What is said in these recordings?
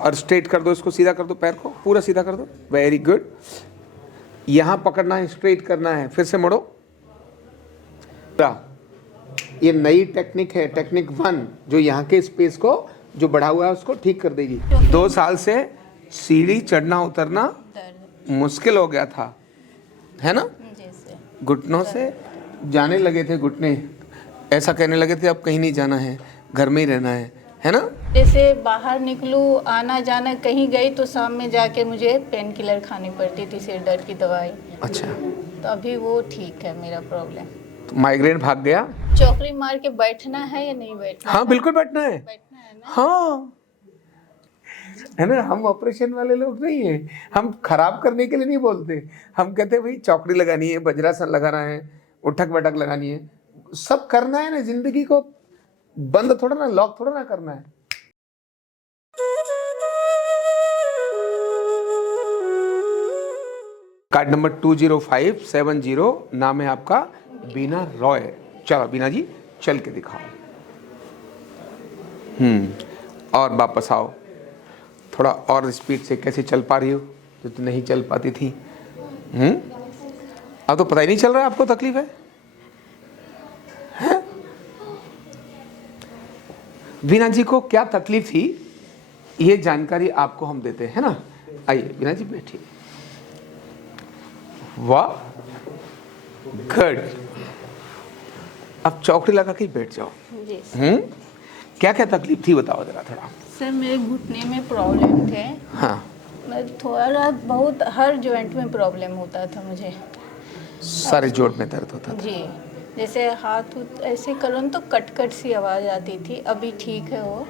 और स्ट्रेट कर दो, इसको सीधा कर दो, पैर को पूरा सीधा कर दो, वेरी गुड। यहाँ पकड़ना है, स्ट्रेट करना है, फिर से मोड़ो। ये नई टेक्निक है, टेक्निक 1, जो यहाँ के स्पेस को जो बढ़ा हुआ है उसको ठीक कर देगी। 2 साल से सीढ़ी चढ़ना उतरना मुश्किल हो गया था, है ना? घुटनों से जाने लगे थे घुटने, ऐसा कहने लगे थे अब कहीं नहीं जाना है, घर में ही रहना है ना? जैसे बाहर निकलूँ, आना जाना कहीं गई तो शाम में जाके मुझे पेन किलर खानी पड़ती थी, सिर दर्द की दवाई। अच्छा, तो अभी वो ठीक है मेरा प्रॉब्लम। तो माइग्रेन भाग गया? चौकड़ी मार के बैठना है या नहीं बैठना? हाँ बिल्कुल बैठना है। बैठना है ना? हाँ, है ना? हम ऑपरेशन वाले लोग नहीं है, हम खराब करने के लिए नहीं बोलते, हम कहते हैं भाई चौकड़ी लगानी है, वज्रासन लगाना है, उठक बैठक लगानी है, सब करना है ना। जिंदगी को बंद थोड़ा ना, लॉक थोड़ा ना करना है। कार्ड नंबर 20570, नाम है आपका बीना रॉय। चलो बीना जी चल के दिखाओ। और वापस आओ, थोड़ा और स्पीड से। कैसे चल पा रही हो जो तो नहीं चल पाती थी? अब तो पता ही नहीं चल रहा है आपको तकलीफ है? बीना जी को क्या तकलीफ थी ये जानकारी आपको हम देते हैं ना। आइए बीना जी बैठिए। वाह गुड, अब चौकड़ी लगा के बैठ जाओ। जी क्या क्या तकलीफ थी बताओ जरा थोड़ा। सर, मेरे घुटने में प्रॉब्लम थे। हाँ, मैं थोड़ा बहुत हर जॉइंट में प्रॉब्लम होता था मुझे, सारे जोड़ में दर्द होता था। जी। जैसे हाथ ऐसे करो तो कट कट सी आवाज़ आती थी, अभी ठीक है वो।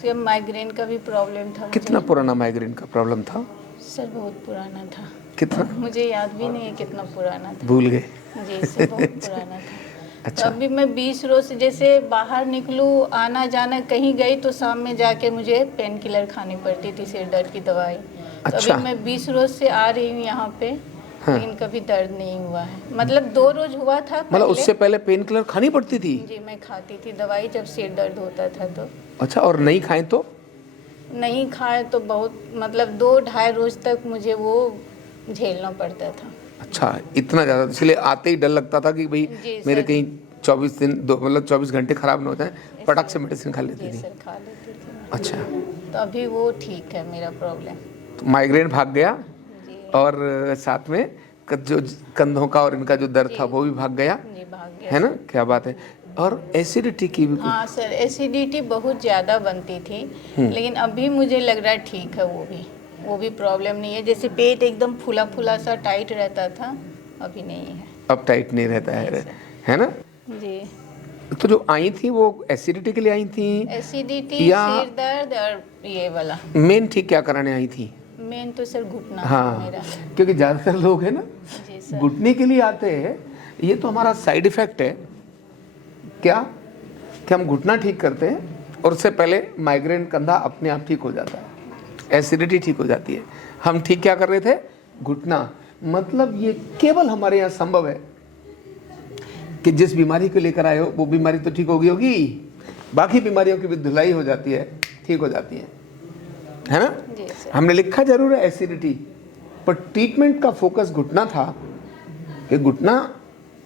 फिर माइग्रेन का भी प्रॉब्लम था। कितना पुराना माइग्रेन का प्रॉब्लम था? सर बहुत पुराना था। कितना? मुझे याद भी नहीं है कितना पुराना था। भूल गए? जी सर, बहुत पुराना था। अच्छा। तो अभी मैं 20 रोज से जैसे बाहर निकलूँ, आना जाना कहीं गई तो शाम में जाके मुझे पेन किलर खानी पड़ती थी, सिर दर्द की दवाई। तो अच्छा। अभी मैं 20 रोज से आ रही हूँ यहाँ पे। हाँ। लेकिन कभी दर्द नहीं हुआ है, मतलब 2 रोज हुआ था मतलब पहले। उससे पहले पेन किलर खानी पड़ती थी? जी, मैं खाती थी दवाई जब सिर दर्द होता था तो। अच्छा, और नहीं खाएं तो? नहीं खाए तो बहुत, मतलब 2-2.5 रोज तक मुझे वो झेलना पड़ता था। अच्छा, इतना ज़्यादा, इसलिए आते ही डर लगता था कि भाई जी मेरे सर। कहीं 24 दिन मतलब 24 घंटे खराब ना हो जाए, पटक से मेडिसिन खा लेती जी थी। सर, खा लेती थी मैं। अच्छा, तो अभी वो ठीक है मेरा प्रॉब्लम। तो माइग्रेन भाग गया जी और साथ में जो कंधों का और इनका जो दर्द था वो भी भाग गया, जी, भाग गया है ना? क्या बात है। और एसिडिटी की भी हाँ सर, एसिडिटी बहुत ज़्यादा बनती थी, लेकिन अभी मुझे लग रहा है ठीक है, वो भी प्रॉब्लम नहीं है। जैसे पेट एकदम फूला फूला सा टाइट रहता था, अभी नहीं है। अब टाइट नहीं रहता है ना? जी, तो जो आई थी वो एसिडिटी के लिए आई थी एसिडिटी, या सिर दर्द और ये वाला। मेन ठीक क्या कराने आई थी? मेन तो सर घुटना हाँ, मेरा। क्योंकि ज़्यादातर लोग है ना जी सर। घुटने के लिए आते हैं। ये तो हमारा साइड इफेक्ट है क्या, कि हम घुटना ठीक करते हैं और उससे पहले माइग्रेन कंधा अपने आप ठीक हो जाता है, एसिडिटी ठीक हो जाती है। हम ठीक क्या कर रहे थे? घुटना। मतलब ये केवल हमारे यहाँ संभव है कि जिस बीमारी को लेकर आए हो वो बीमारी तो ठीक हो गई होगी, बाकी बीमारियों की भी धुलाई हो जाती है, ठीक हो जाती है ना? जी सर। हमने लिखा जरूर है एसिडिटी, पर ट्रीटमेंट का फोकस घुटना था कि घुटना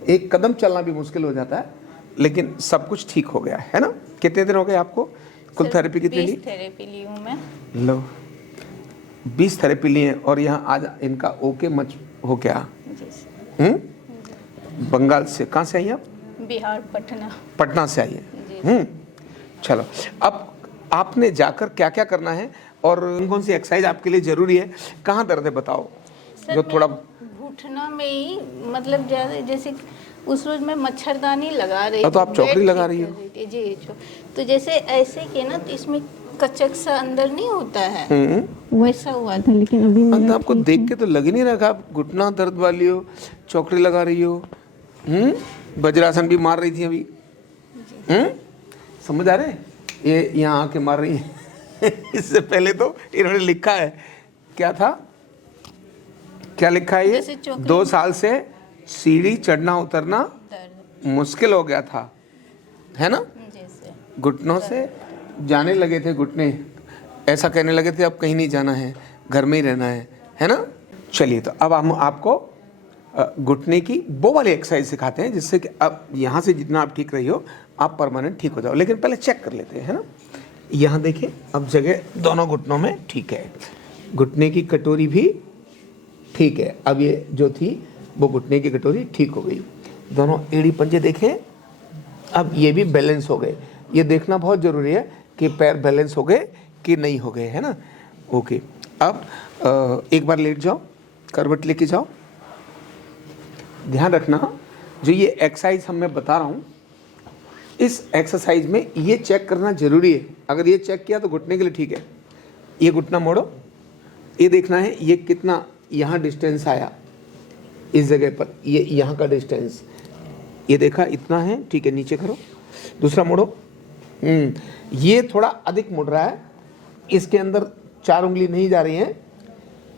एक कदम चलना भी मुश्किल हो जाता है, लेकिन सब कुछ ठीक हो गया है ना? कितने दिन हो गए आपको कुल थेरेपी कितनी ली? 20 थेरेपी ली हूँ मैं। लो 20 थेरेपी ली है और यहाँ आज इनका ओके मच हो गया। जी सर। बंगाल से कहाँ से आई आप? बिहार, पटना। पटना से आई जी। है। चलो, अब आपने जाकर क्या क्या करना है और कौन कौन सी एक्सरसाइज आपके लिए जरूरी है? कहाँ दर्द है बताओ सर, जो थोड़ा। घुटना में ही, मतलब ज़्यादा जैसे उस रोज मैं मच्छरदानी लगा रही तो आप थी, चौकड़ी बेड लगा ठीक रही कर हो? थी। जी, तो जैसे ऐसे के ना, तो इसमें कचक सा अंदर नहीं होता है, वैसा हुआ था। लेकिन अभी तो आपको देख के तो लग ही नहीं रहा आप घुटना दर्द वाली हो, चौकड़ी लगा रही हो। वज्रासन भी मार रही थी अभी। समझ आ रहे हैं? ये यहाँ आके मार रही है इससे पहले तो इन्होंने लिखा है, क्या था, क्या लिखा है ये? 2 साल से सीढ़ी चढ़ना उतरना दर्द। मुश्किल हो गया था, है ना? जी सर। घुटनों से जाने लगे थे घुटने, ऐसा कहने लगे थे अब कहीं नहीं जाना है, घर में ही रहना है ना। चलिए, तो अब हम आपको घुटने की वो वाली एक्सरसाइज सिखाते हैं जिससे कि अब यहाँ से जितना आप ठीक रही हो आप परमानेंट ठीक हो जाओ। लेकिन पहले चेक कर लेते हैं, है ना। यहाँ देखिए, अब जगह दोनों घुटनों में ठीक है, घुटने की कटोरी भी ठीक है। अब ये जो थी वो घुटने की कटोरी ठीक हो गई। दोनों एड़ी पंजे देखें, अब ये भी बैलेंस हो गए। ये देखना बहुत ज़रूरी है कि पैर बैलेंस हो गए कि नहीं हो गए, है ना। ओके, अब एक बार लेट जाओ, करवट लेके जाओ। ध्यान रखना, जो ये एक्सरसाइज हम मैं बता रहा हूँ, इस एक्सरसाइज में ये चेक करना जरूरी है। अगर ये चेक किया तो घुटने के लिए ठीक है। ये घुटना मोड़ो, ये देखना है ये कितना यहाँ डिस्टेंस आया इस जगह पर, ये यहाँ का डिस्टेंस ये देखा इतना है, ठीक है। नीचे करो, दूसरा मोड़ो। ये थोड़ा अधिक मुड़ रहा है, इसके अंदर 4 उंगली नहीं जा रही हैं।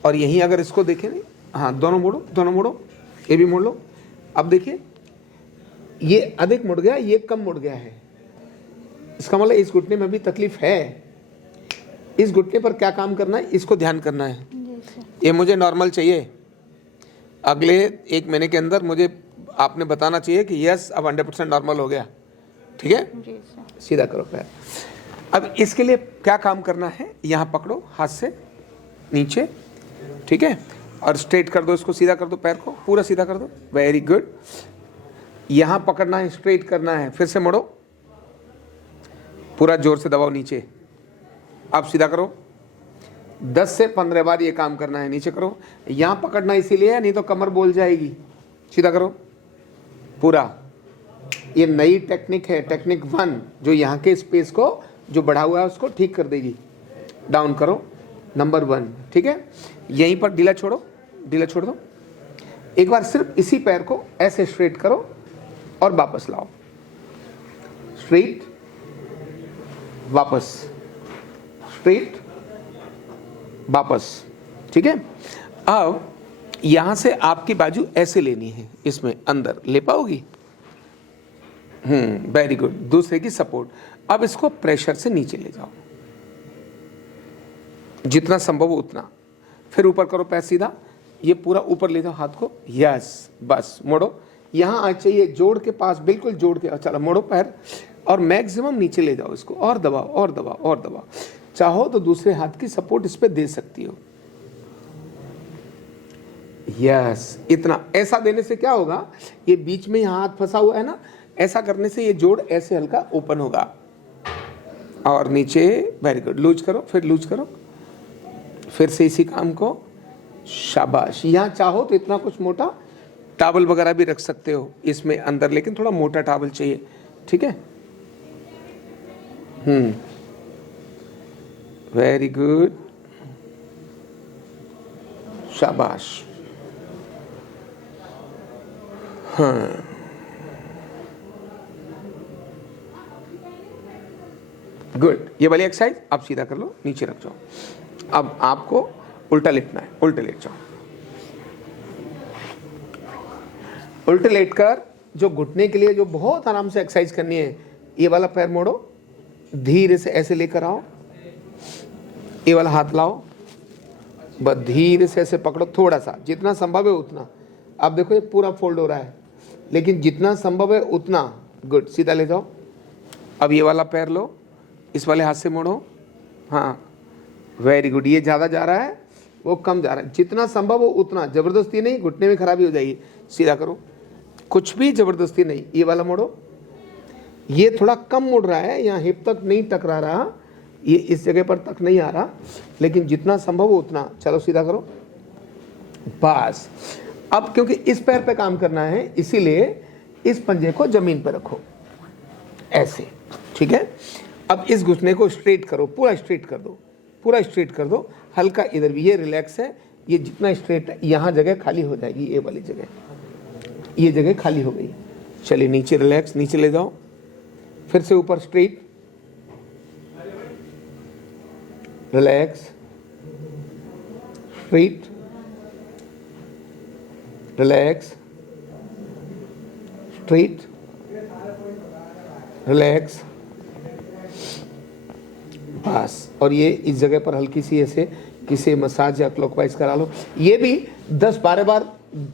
और यहीं अगर इसको देखें, नहीं, हाँ, दोनों मोड़ो, दोनों मोड़ो, ये भी मोड़ लो। अब देखिए ये अधिक मुड़ गया, ये कम मुड़ गया है। इसका मतलब इस घुटने में भी तकलीफ है। इस घुटने पर क्या काम करना है, इसको ध्यान करना है। ये मुझे नॉर्मल चाहिए, अगले 1 महीने के अंदर मुझे आपने बताना चाहिए कि यस अब 100% नॉर्मल हो गया, ठीक है। सीधा करो पैर। अब इसके लिए क्या काम करना है, यहाँ पकड़ो हाथ से नीचे, ठीक है, और स्ट्रेट कर दो, इसको सीधा कर दो, पैर को पूरा सीधा कर दो, वेरी गुड। यहाँ पकड़ना है, स्ट्रेट करना है, फिर से मोड़ो, पूरा जोर से दबाओ नीचे। अब सीधा करो, 10 से 15 बार ये काम करना है। नीचे करो, यहाँ पकड़ना इसीलिए है, नहीं तो कमर बोल जाएगी। सीधा करो पूरा। ये नई टेक्निक है, टेक्निक 1, जो यहाँ के स्पेस को जो बढ़ा हुआ है उसको ठीक कर देगी। डाउन करो, नंबर 1, ठीक है। यहीं पर ढीला छोड़ो, ढीला छोड़ दो। एक बार सिर्फ इसी पैर को ऐसे स्ट्रेट करो और वापस लाओ, स्ट्रेट, वापस, स्ट्रेट, वापस, ठीक है। अब यहां से आपकी बाजू ऐसे लेनी है, इसमें अंदर ले पाओगी। वेरी गुड, दूसरे की सपोर्ट। अब इसको प्रेशर से नीचे ले जाओ, जितना संभव हो उतना। फिर ऊपर करो पैर सीधा, ये पूरा ऊपर ले जाओ हाथ को, यस, बस मोड़ो। यहाँ आ चाहिए जोड़ के पास, बिल्कुल जोड़ के, चलो मोड़ो पैर और मैक्सिमम नीचे ले जाओ इसको, और दबाओ और दबाओ और दबाओ। चाहो तो दूसरे हाथ की सपोर्ट इस पे दे सकती हो, यस, इतना। ऐसा देने से क्या होगा, ये बीच में यहाँ हाथ फंसा हुआ है ना, ऐसा करने से ये जोड़ ऐसे हल्का ओपन होगा। और नीचे, वेरी गुड, लूज करो, फिर लूज करो, फिर से इसी काम को, शाबाश। यहाँ चाहो तो इतना कुछ मोटा टावल वगैरह भी रख सकते हो इसमें अंदर, लेकिन थोड़ा मोटा टावल चाहिए, ठीक है। वेरी गुड, शाबाश। हाँ, गुड। ये वाली एक्सरसाइज आप सीधा कर लो, नीचे रख जाओ। अब आपको उल्टा लेटना है, उल्टे लेट जाओ। उल्टे लेट कर जो घुटने के लिए जो बहुत आराम से एक्सरसाइज करनी है, ये वाला पैर मोड़ो, धीरे से ऐसे लेकर आओ, ये वाला हाथ लाओ, बस धीरे से ऐसे पकड़ो, थोड़ा सा, जितना संभव है उतना। अब देखो ये पूरा फोल्ड हो रहा है, लेकिन जितना संभव है उतना, गुड, सीधा ले जाओ। अब ये वाला पैर लो, इस वाले हाथ से मोड़ो, हाँ, वेरी गुड। ये ज़्यादा जा रहा है, वो कम जा रहा है, जितना संभव हो उतना, ज़बरदस्ती नहीं, घुटने में खराबी हो जाएगी। सीधा करो, कुछ भी ज़बरदस्ती नहीं। ये वाला मोड़ो, ये थोड़ा कम मुड़ रहा है, यहाँ हिप तक नहीं टकरा रहा, ये इस जगह पर तक नहीं आ रहा, लेकिन जितना संभव हो उतना। चलो सीधा करो, बस। अब क्योंकि इस पैर पे काम करना है, इसीलिए इस पंजे को जमीन पर रखो ऐसे, ठीक है। अब इस घुटने को स्ट्रेट करो, पूरा स्ट्रेट कर दो, पूरा स्ट्रेट कर दो, हल्का इधर भी, ये रिलैक्स है, ये जितना स्ट्रेट है, यहाँ जगह खाली हो जाएगी, ये वाली जगह, ये जगह खाली हो गई। चलिए नीचे रिलैक्स, नीचे ले जाओ, फिर से ऊपर straight, relax, straight, relax, straight, relax, बस, और ये इस जगह पर हल्की सी ऐसे किसी मसाज या क्लॉकवाइज करा लो। ये भी 10-12 बार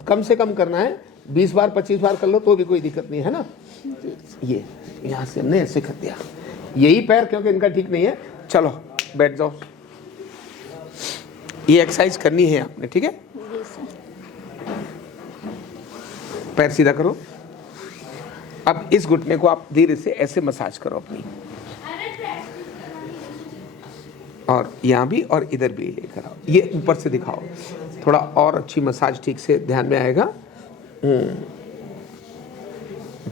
कम से कम करना है, 20 बार 25 बार कर लो तो भी कोई दिक्कत नहीं है ना। ये यहाँ से हमने ऐसे कर दिया, यही पैर क्योंकि इनका ठीक नहीं है। चलो बैठ जाओ, ये एक्सरसाइज करनी है आपने, ठीक है। जी सर। पैर सीधा करो। अब इस घुटने को आप धीरे से ऐसे मसाज करो अपनी, और यहाँ भी और इधर भी लेकर आओ। ये ऊपर से दिखाओ, थोड़ा और अच्छी मसाज ठीक से ध्यान में आएगा।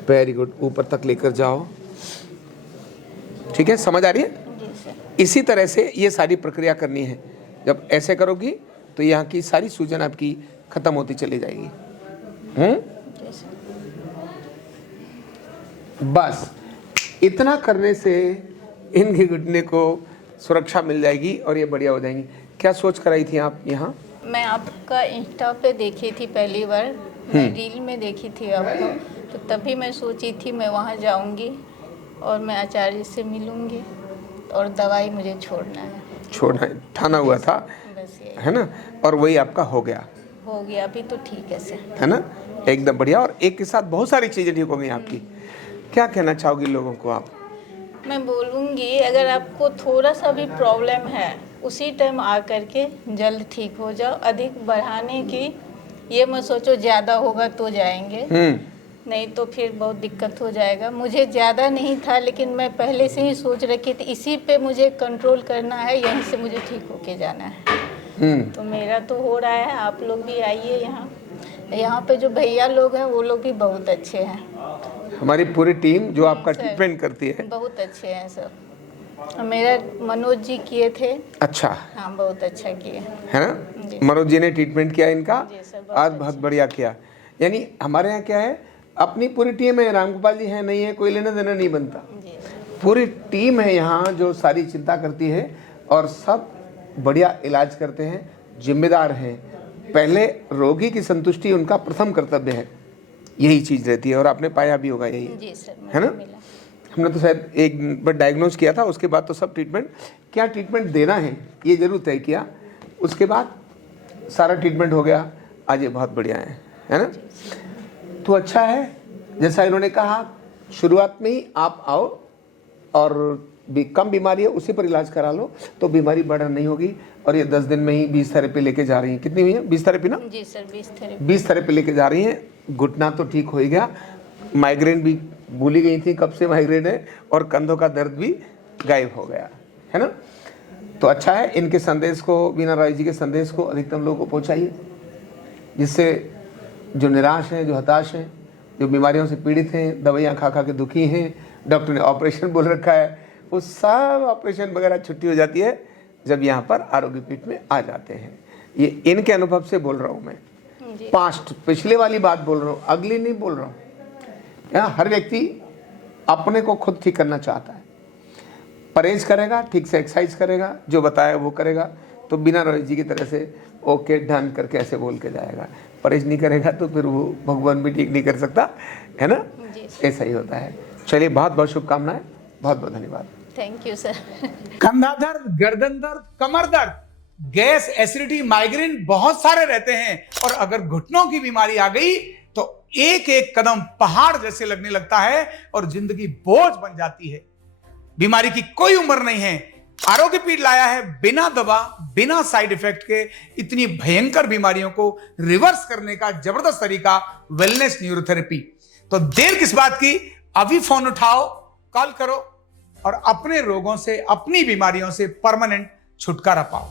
वेरी गुड, ऊपर तक लेकर जाओ, ठीक है, समझ आ रही है। जी सर। इसी तरह से ये सारी प्रक्रिया करनी है। जब ऐसे करोगी तो यहाँ की सारी सूजन आपकी खत्म होती चली जाएगी। जी सर। बस इतना करने से इनके घुटने को सुरक्षा मिल जाएगी और ये बढ़िया हो जाएंगी। क्या सोच कर आई थी आप यहाँ? मैं आपका इंस्टा पे देखी थी पहली बार, मैं रील में देखी थी आपको, तो तभी मैं सोची थी मैं वहाँ जाऊँगी और मैं आचार्य से मिलूँगी और दवाई मुझे छोड़ना है। छोड़ना ठाना हुआ था, बस ये है ना, और वही आपका हो गया, हो गया। अभी तो ठीक है सर। है ना, एकदम बढ़िया। और एक के साथ बहुत सारी चीज़ें ठीक हो गई आपकी। क्या कहना चाहोगी लोगों को आप? मैं बोलूँगी अगर आपको थोड़ा सा भी प्रॉब्लम है उसी टाइम आ करके जल्द ठीक हो जाओ। अधिक बढ़ाने की ये मत सोचो ज़्यादा होगा तो जाएंगे, नहीं तो फिर बहुत दिक्कत हो जाएगा। मुझे ज़्यादा नहीं था लेकिन मैं पहले से ही सोच रखी थी इसी पे मुझे कंट्रोल करना है, यहीं से मुझे ठीक होके जाना है। तो मेरा तो हो रहा है। आप लोग भी आइए यहाँ, यहाँ पे जो भैया लोग हैं वो लोग भी बहुत अच्छे हैं। हमारी पूरी टीम जो आपका सर, ट्रीटमेंट करती है बहुत अच्छे हैं सब। मेरा मनोज जी किए थे। अच्छा, हाँ बहुत अच्छा किए, है जी। ना। मनोज जी ने ट्रीटमेंट किया इनका, जी सर, बहुत आज बहुत बढ़िया किया। यानी हमारे यहाँ क्या है, अपनी पूरी टीम है, रामगोपाल जी है नहीं है, कोई लेना देना नहीं बनता। जी पूरी टीम है यहाँ जो सारी चिंता करती है और सब बढ़िया इलाज करते हैं, जिम्मेदार हैं। पहले रोगी की संतुष्टि उनका प्रथम कर्तव्य है, यही चीज़ रहती है। और आपने पाया भी होगा यही, जी सर, है ना। मुझे मिला। हमने तो शायद एक बार डायग्नोज किया था, उसके बाद तो सब ट्रीटमेंट, क्या ट्रीटमेंट देना है ये जरूर तय किया, उसके बाद सारा ट्रीटमेंट हो गया। आज ये बहुत बढ़िया है ना। तो अच्छा है, जैसा इन्होंने कहा शुरुआत में ही आप आओ और भी कम बीमारी है उसी पर इलाज करा लो तो बीमारी बढ़ नहीं होगी। और ये 10 दिन में ही 20 थेरेपी लेके जा रही हैं। कितनी हुई है? 20 थेरेपी ना? जी सर, 20 थेरेपी। 20 थेरेपी लेके जा रही हैं। घुटना तो ठीक हो ही गया, माइग्रेन भी भूली गई थी कब से माइग्रेन है, और कंधों का दर्द भी गायब हो गया, है ना। तो अच्छा है, इनके संदेश को, बीना रॉय जी के संदेश को अधिकतम लोगों को पहुंचाइए, जिससे जो निराश हैं, जो हताश हैं, जो बीमारियों से पीड़ित हैं, दवाइयाँ खा खा के दुखी हैं, डॉक्टर ने ऑपरेशन बोल रखा है, वो सब ऑपरेशन वगैरह छुट्टी हो जाती है जब यहाँ पर आरोग्य पीठ में आ जाते हैं। ये इनके अनुभव से बोल रहा हूँ मैं, जी। पास्ट पिछले वाली बात बोल रहा हूँ, अगली नहीं बोल रहा हूँ। यहाँ हर व्यक्ति अपने को खुद ठीक करना चाहता है, परहेज करेगा, ठीक से एक्सरसाइज करेगा, जो बताया वो करेगा, तो बिना रॉय जी की तरह से ओके डन करके ऐसे बोल के जाएगा। परहेज नहीं करेगा तो फिर वो भगवान भी ठीक नहीं कर सकता, है ना। ऐसा ही होता है। चलिए, बहुत बहुत शुभकामनाएं, बहुत बहुत धन्यवाद। Thank you sir. कंधा दर्द, गर्दन दर्द, कमर दर्द, गैस, एसिडिटी, माइग्रेन बहुत सारे रहते हैं। और अगर घुटनों की बीमारी आ गई तो एक एक कदम पहाड़ जैसे लगने लगता है और जिंदगी बोझ बन जाती है। बीमारी की कोई उम्र नहीं है। आरोग्य पीठ लाया है बिना दवा, बिना साइड इफेक्ट के इतनी भयंकर बीमारियों को रिवर्स करने का जबरदस्त तरीका, वेलनेस न्यूरोथेरेपी। तो देर किस बात की, अभी फोन उठाओ, कॉल करो और अपने रोगों से, अपनी बीमारियों से परमानेंट छुटकारा पाओ।